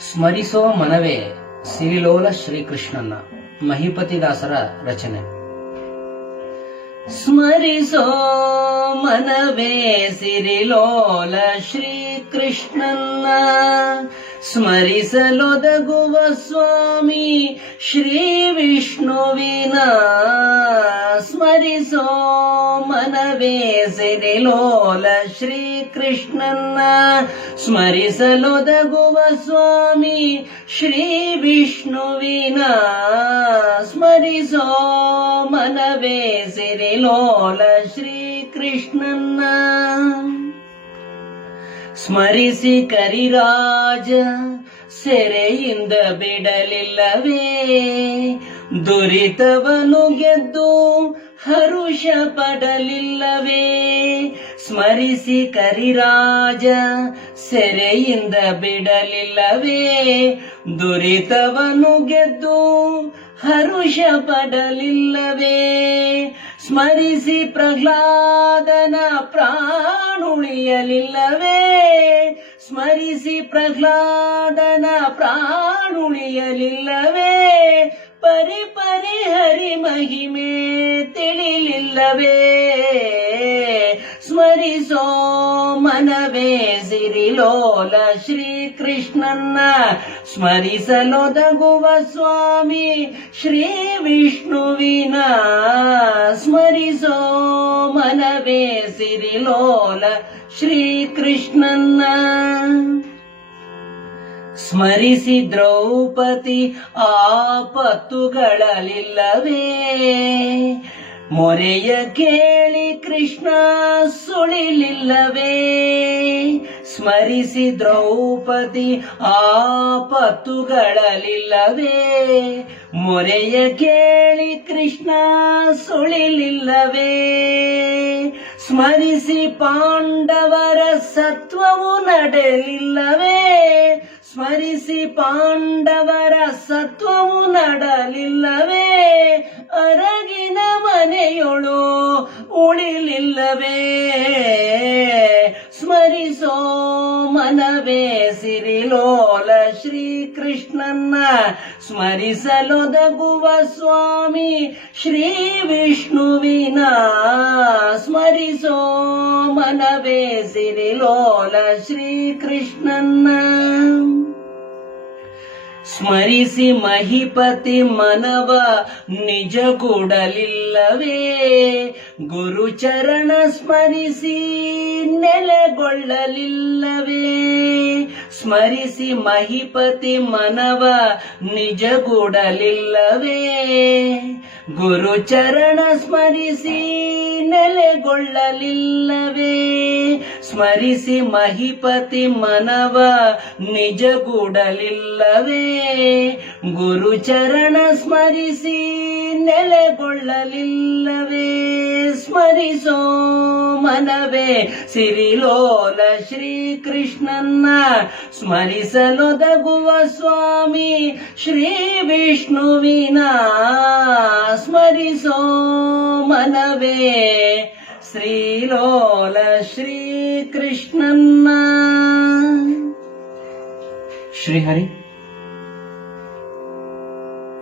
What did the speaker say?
ಸ್ಮರಿಸೋ ಮನವೇ ಸಿರಿಲೋಲ ಶ್ರೀಕೃಷ್ಣನ ಮಹಿಪತಿದಾಸರ ರಚನೆ. ಸ್ಮರಿಸೋ ಮನವೇ ಸಿರಿಲೋಲ ಶ್ರೀಕೃಷ್ಣನ್ನ ಸ್ಮರಿಸಲೊದಗುವ ಸ್ವಾಮಿ ಶ್ರೀ ವಿಷ್ಣುವಿನ ಮನವೇ ಸಿರಿಲೋಲ ಶ್ರೀಕೃಷ್ಣನ್ನ ಸ್ಮರಿಸಲೊದಗುವ ಸ್ವಾಮಿ ಶ್ರೀ ವಿಷ್ಣುವಿನ ಸ್ಮರಿಸೋ ಮನವೇ ಸಿರಿಲೋಲ ಶ್ರೀಕೃಷ್ಣನ್ನ. ಸ್ಮರಿಸಿ ಕರಿರಾಜ ಸೆರೆಯಿಂದ ಬಿಡಲಿಲ್ಲವೇ ದುರಿತವನು ಗೆದ್ದು ಹರುಷ ಪಡಲಿಲ್ಲವೇ. ಸ್ಮರಿಸಿ ಕರಿರಾಜ ಸೆರೆಯಿಂದ ಬಿಡಲಿಲ್ಲವೇ. ದುರಿತವನು ಗೆದ್ದು ಹರುಷ ಪಡಲಿಲ್ಲವೇ. ಸ್ಮರಿಸಿ ಪ್ರಹ್ಲಾದನ ಪ್ರಾಣುಳಿಯಲಿಲ್ಲವೇ ಸ್ಮರಿಸಿ ಪ್ರಹ್ಲಾದನ ಪ್ರಾಣುಳಿಯಲಿಲ್ಲವೇ ಪರಿ ಪರಿ ಹರಿ ಮಹಿಮೆ ತಿಳಿಲಿಲ್ಲವೇ. ಸ್ಮರಿಸೋ ಮನವೇ ಸಿರಿಲೋಲ ಶ್ರೀಕೃಷ್ಣನ್ನ. ಸ್ಮರಿಸಲೊದಗುವ ಸ್ವಾಮಿ ಶ್ರೀ ವಿಷ್ಣುವಿನ. ಸ್ಮರಿಸೋ ಮನವೇ ಸಿರಿಲೋಲ ಶ್ರೀಕೃಷ್ಣನ್ನ. ಸ್ಮರಿಸಿ ದ್ರೌಪದಿ ಆಪತ್ತುಗಳಲಿಲ್ಲವೇ ಮೊರೆಯ ಕೇಳಿ ಕೃಷ್ಣ ಸುಳಿಲಿಲ್ಲವೇ? ಸ್ಮರಿಸಿ ದ್ರೌಪದಿ ಆಪತ್ತುಗಳಲಿಲ್ಲವೇ ಮೊರೆಯ ಕೇಳಿ ಕೃಷ್ಣ ಸುಳಿಲಿಲ್ಲವೇ? ಸ್ಮರಿಸಿ ಪಾಂಡವರ ಸತ್ವವು ನಡೆಲಿಲ್ಲವೇ? ಸ್ಮರಿಸಿ ಪಾಂಡವರ ಸತ್ವವು ನಡಲಿಲ್ಲವೇ? ಅರಗಿನ ಮನೆಯೊಳು ಉಳಿಲಿಲ್ಲವೇ? ಸ್ಮರಿಸೋ ಮನವೇ ಸಿರಿಲೋಲ ಶ್ರೀಕೃಷ್ಣನ್ನ ಸ್ಮರಿಸಲೊದಗುವ ಸ್ವಾಮಿ ಶ್ರೀ ವಿಷ್ಣುವಿನ ಸ್ಮರಿಸೋ ಮನವೇ ಸಿರಿಲೋಲ ಶ್ರೀಕೃಷ್ಣನ್ನ. ಸ್ಮರಿಸಿ ಮಹಿಪತಿ ಮನವ ನಿಜ ಕೂಡಲಿಲ್ಲವೇ. ಗುರುಚರಣ ಸ್ಮರಿಸಿ ನೆಲೆಗೊಳ್ಳಲಿಲ್ಲವೇ. ಸ್ಮರಿಸಿ ಮಹಿಪತಿ ಮನವ ನಿಜಗೂಡಲಿಲ್ಲವೇ ಗುರುಚರಣ ಸ್ಮರಿಸಿ ನೆಲೆಗೊಳ್ಳಲಿಲ್ಲವೇ. ಸ್ಮರಿಸಿ ಮಹಿಪತಿ ಮನವ ನಿಜಗೂಡಲಿಲ್ಲವೇ. ಗುರುಚರಣ ಸ್ಮರಿಸಿ ನೆಲೆಗೊಳ್ಳಲಿಲ್ಲವೇ. ಸ್ಮರಿಸೋ ಮನವೇ ಸಿರಿಲೋಲ ಶ್ರೀಕೃಷ್ಣನ್ನ. ಸ್ಮರಿಸಲೊದಗುವ ಸ್ವಾಮಿ ಶ್ರೀ ವಿಷ್ಣುವಿನ ಮನವೇ ಶ್ರೀಲೋಲ ಶ್ರೀಕೃಷ್ಣನ್ನ ಶ್ರೀಹರಿ